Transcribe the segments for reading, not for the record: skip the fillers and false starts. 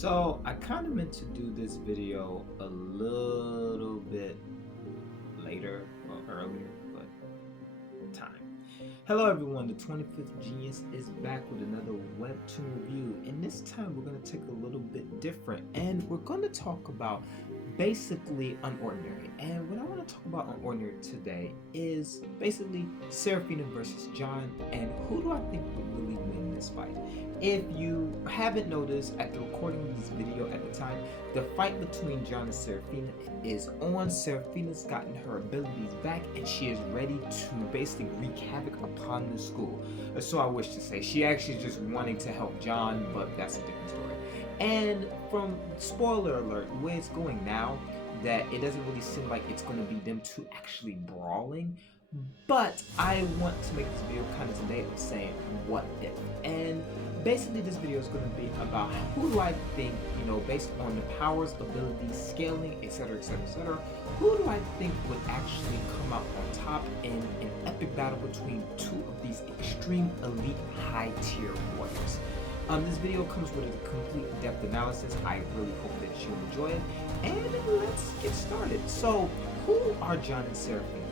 So I kind of meant to do this video a little bit later or earlier, but time. Hello everyone, the 25th Genius is back with another webtoon review, and this time we're going to take a little bit different and we're going to talk about basically Unordinary. And what I want to talk about Unordinary today is basically Seraphina versus John, and who do I think would really win this fight. If you haven't noticed, at the recording of this video at the time, the fight between John and Seraphina is on. Seraphina's gotten her abilities back and she is ready to basically wreak havoc upon the school. So I wish to say, she actually is just wanting to help John, but that's a different story. And from spoiler alert, the way it's going now, that it doesn't really seem like it's going to be them two actually brawling. But I want to make this video kind of today of saying what if. And basically this video is going to be about who do I think, based on the powers, abilities, scaling, etc, etc, etc, who do I think would actually come out on top in an epic battle between two of these extreme elite high tier warriors. This video comes with a complete in-depth analysis. I really hope that you enjoy it. And let's get started. So, who are John and Seraphina?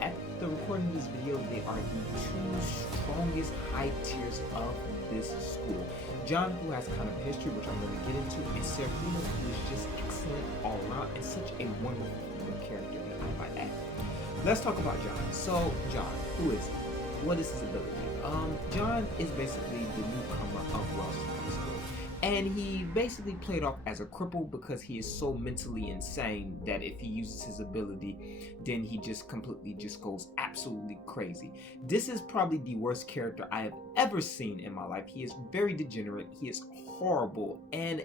At the recording of this video, they are the two strongest high tiers of this school. John, who has kind of a history, which I'm going to get into, and Seraphina, who is just excellent all around and such a wonderful character, and I find that. Let's talk about John. So, John, who is he? What is his ability? John is basically the newcomer of Wellston High School, and he basically played off as a cripple because he is so mentally insane that if he uses his ability, then he just completely goes absolutely crazy. This is probably the worst character I have ever seen in my life. He is very degenerate, he is horrible, and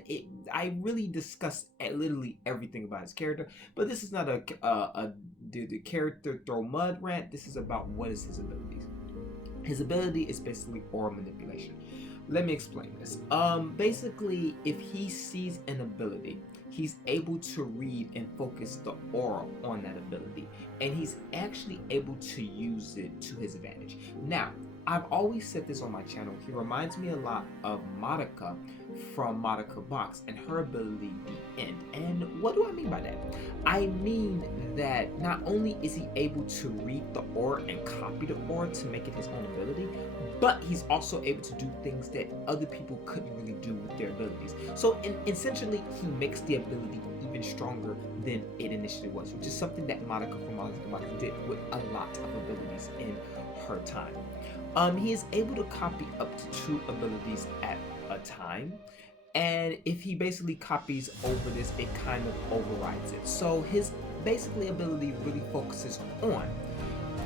I really discussed literally everything about his character, but this is not the character throw mud rant. This is about what is his abilities. His ability is basically aura manipulation. Let me explain this. Basically, if he sees an ability, he's able to read and focus the aura on that ability, and he's actually able to use it to his advantage. Now, I've always said this on my channel, he reminds me a lot of Madoka from Madoka Box and her ability, The End. And what do I mean by that? I mean that not only is he able to read the aura and copy the aura to make it his own ability, but he's also able to do things that other people couldn't really do with their abilities. So essentially, he makes the ability even stronger than it initially was, which is something that Madoka from Madoka Box did with a lot of abilities in her time. He is able to copy up to 2 abilities at a time, and if he basically copies over this, it kind of overrides it. So his basically ability really focuses on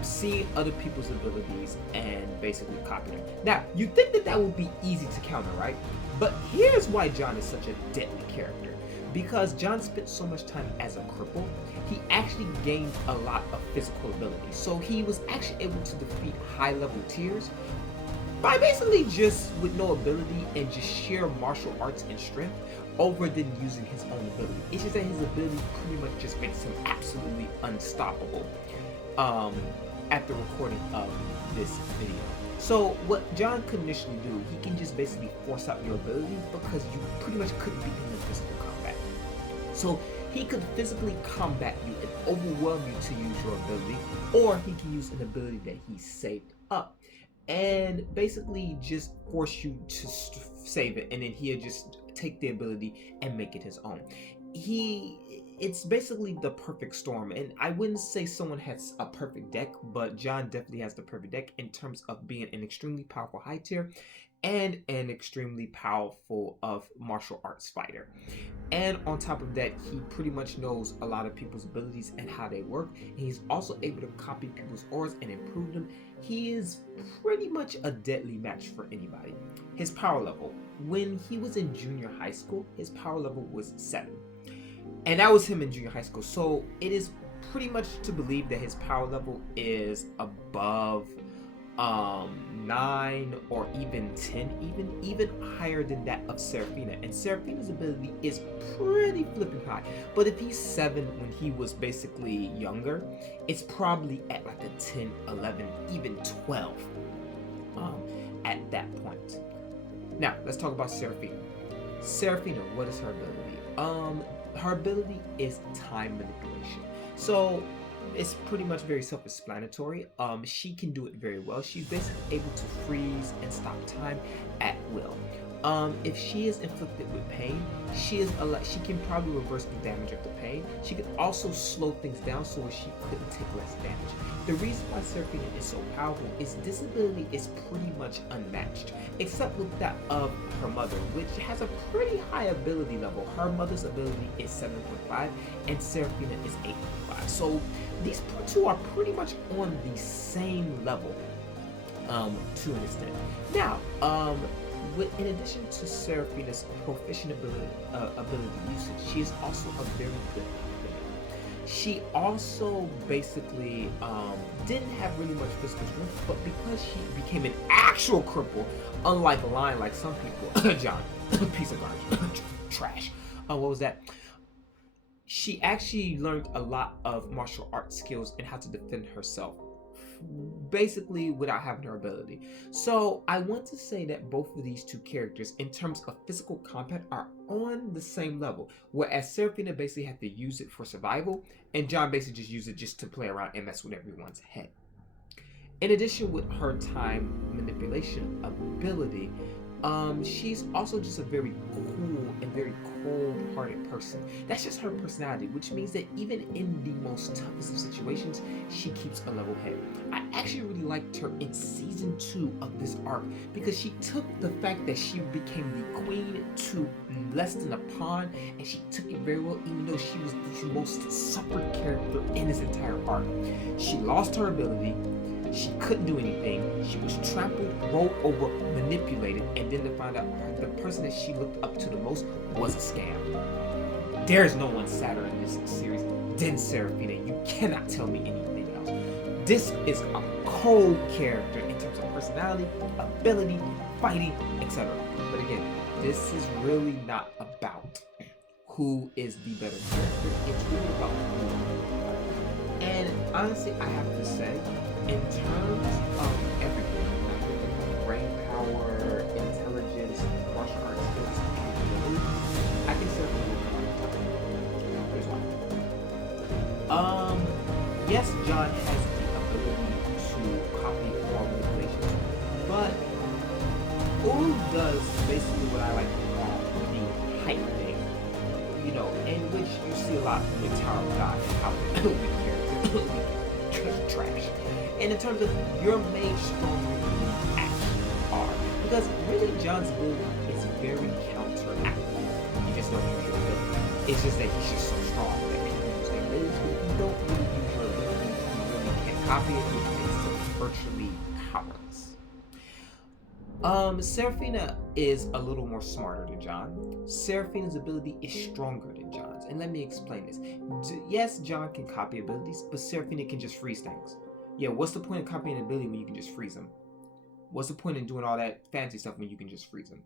seeing other people's abilities and basically copying them. Now, you think that would be easy to counter, right? But here's why John is such a deadly character. Because John spent so much time as a cripple, he actually gained a lot of physical ability. So he was actually able to defeat high level tiers by basically just with no ability and just sheer martial arts and strength over than using his own ability. It's just that his ability pretty much just makes him absolutely unstoppable at the recording of this video. So what John could initially do, he can just basically force out your ability because you pretty much couldn't beat him in physical combat. So he could physically combat you and overwhelm you to use your ability, or he can use an ability that he saved up and basically just force you to save it, and then he'll just take the ability and make it his own. It's basically the perfect storm, and I wouldn't say someone has a perfect deck, but John definitely has the perfect deck in terms of being an extremely powerful high tier and an extremely powerful martial arts fighter. And on top of that, he pretty much knows a lot of people's abilities and how they work, and he's also able to copy people's auras and improve them. He is pretty much a deadly match for anybody. His power level, when he was in junior high school, his power level was 7. And that was him in junior high school. So it is pretty much to believe that his power level is above 9 or even 10, even higher than that of Seraphina. And Seraphina's ability is pretty flipping high. But if he's 7 when he was basically younger, it's probably at like a 10, 11, even 12 at that point. Now, let's talk about Seraphina. Seraphina, what is her ability? Her ability is time manipulation. So it's pretty much very self-explanatory. She can do it very well. She's basically able to freeze and stop time at will. If she is inflicted with pain, she can probably reverse the damage of the pain. She can also slow things down so she couldn't take less damage. The reason why Seraphina is so powerful is this ability is pretty much unmatched, except with that of her mother, which has a pretty high ability level. Her mother's ability is 7.5 and Seraphina is 8.5. So these two are pretty much on the same level to an extent. Now, in addition to Seraphina's proficient ability usage, she is also a very good upgrader. She also basically didn't have really much physical strength, but because she became an actual cripple, unlike Lion, like some people, John, piece of garbage, trash. What was that? She actually learned a lot of martial arts skills and how to defend herself, basically without having her ability. So I want to say that both of these two characters in terms of physical combat are on the same level, whereas Seraphina basically had to use it for survival and John basically just used it just to play around and mess with everyone's head. In addition, with her time manipulation ability, she's also just a very cool and very cold-hearted person. That's just her personality, which means that even in the most toughest of situations, she keeps a level head. I actually really liked her in season 2 of this arc because she took the fact that she became the queen to less than a pawn, and she took it very well, even though she was the most suffered character in this entire arc. She lost her ability. She couldn't do anything. She was trampled, rolled over, manipulated, and then to find out the person that she looked up to the most was a scam. There's no one sadder in this series than Seraphina. You cannot tell me anything else. This is a cold character in terms of personality, ability, fighting, etc. But again, this is really not about who is the better character. It's really about who. And honestly, I have to say, in terms of everything, brain power, intelligence, martial arts skills, and ability, I can certainly here's why. Yes, John has the ability to copy all manipulations, but Ulu does basically what I like to call the hype thing, you know, in which you see a lot with Tower of God and how we character trash. And in terms of your made stronger than you actually are. Because really John's ability is very counteractive. You just don't use your ability. It's just that he's just so strong that people use their abilities, but if you don't really use your ability, you really can't copy it, which makes it virtually powerless. Seraphina is a little more smarter than John. Seraphina's ability is stronger than John's. And let me explain this. Yes, John can copy abilities, but Seraphina can just freeze things. Yeah, what's the point of copying an ability when you can just freeze them? What's the point in doing all that fancy stuff when you can just freeze them?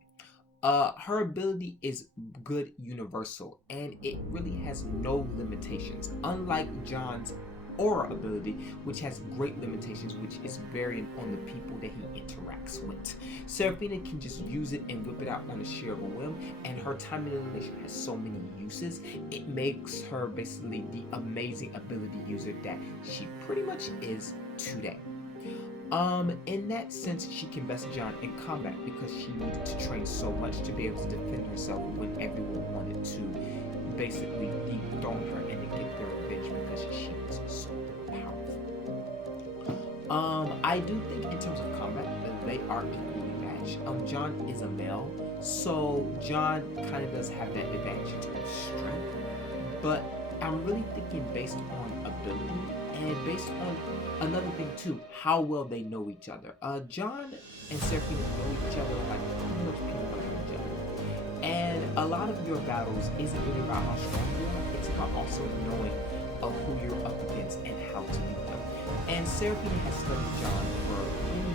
Her ability is good universal, and it really has no limitations. Unlike John's aura ability, which has great limitations, which is varying on the people that he interacts with. Seraphina can just use it and whip it out on a sheer of a whim, and her time manipulation has so many uses, it makes her basically the amazing ability user that she pretty much is today. In that sense, she can best John in combat because she needed to train so much to be able to defend herself when everyone wanted to basically dethrone her and to get their revenge because she was so powerful. I do think in terms of combat that they are equally matched. John is a male, so John kind of does have that advantage in terms of strength, but I'm really thinking based on ability and based on another thing too, how well they know each other. John and Seraphina know each other like pretty much people know each other. And a lot of your battles isn't really about how strong you are, it's about also knowing who you're up against and how to beat them. And Seraphina has studied John for many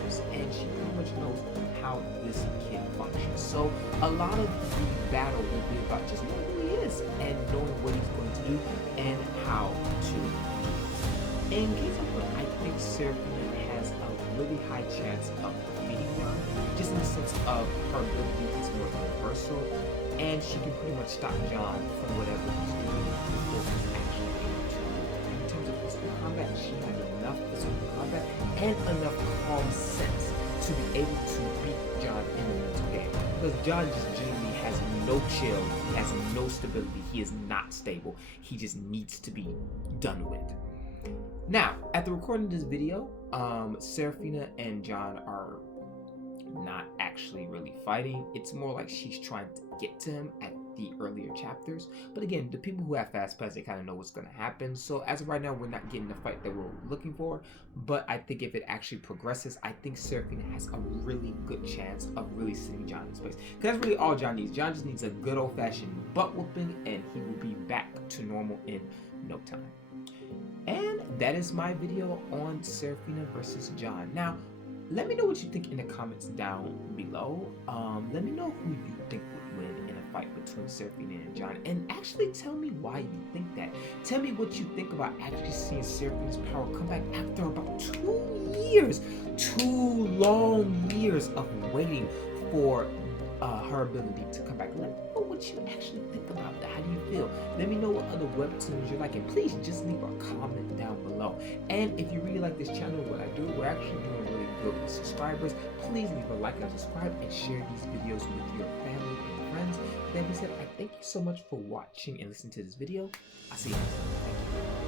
years, and she pretty much knows how this kid functions. So a lot of the battle will be about just knowing who he is and knowing what he's going to do and how to do it. In case of point, I think Seraphina has a really high chance of defeating John, just in the sense of her ability is more of reversal, and she can pretty much stop John from whatever he's doing before he's actually able to. In terms of physical combat, she has enough physical combat and enough calm sense to be able to beat John in the mental game. Because John just genuinely has no chill, he has no stability, he is not stable. He just needs to be done with. Now, at the recording of this video, Seraphina and John are not actually really fighting. It's more like she's trying to get to him at the earlier chapters. But again, the people who have fast pass, they kind of know what's going to happen. So as of right now, we're not getting the fight that we're looking for. But I think if it actually progresses, I think Seraphina has a really good chance of really sitting John in space. Because that's really all John needs. John just needs a good old-fashioned butt whooping, and he will be back to normal in no time. And that is my video on Seraphina versus John. Now, let me know what you think in the comments down below. Let me know who you think would win in a fight between Seraphina and John. And actually tell me why you think that. Tell me what you think about actually seeing Seraphina's power come back after about 2 years. 2 long years of waiting for her ability to come back. Let me know what you actually think about that. How do you feel? Let me know what other webtoons you like, and please just leave a comment down below. And if you really like this channel, what I do, we're actually doing really good with subscribers. Please leave a like and subscribe, and share these videos with your family and friends. That being said, I thank you so much for watching and listening to this video. I'll see you next time. Thank you.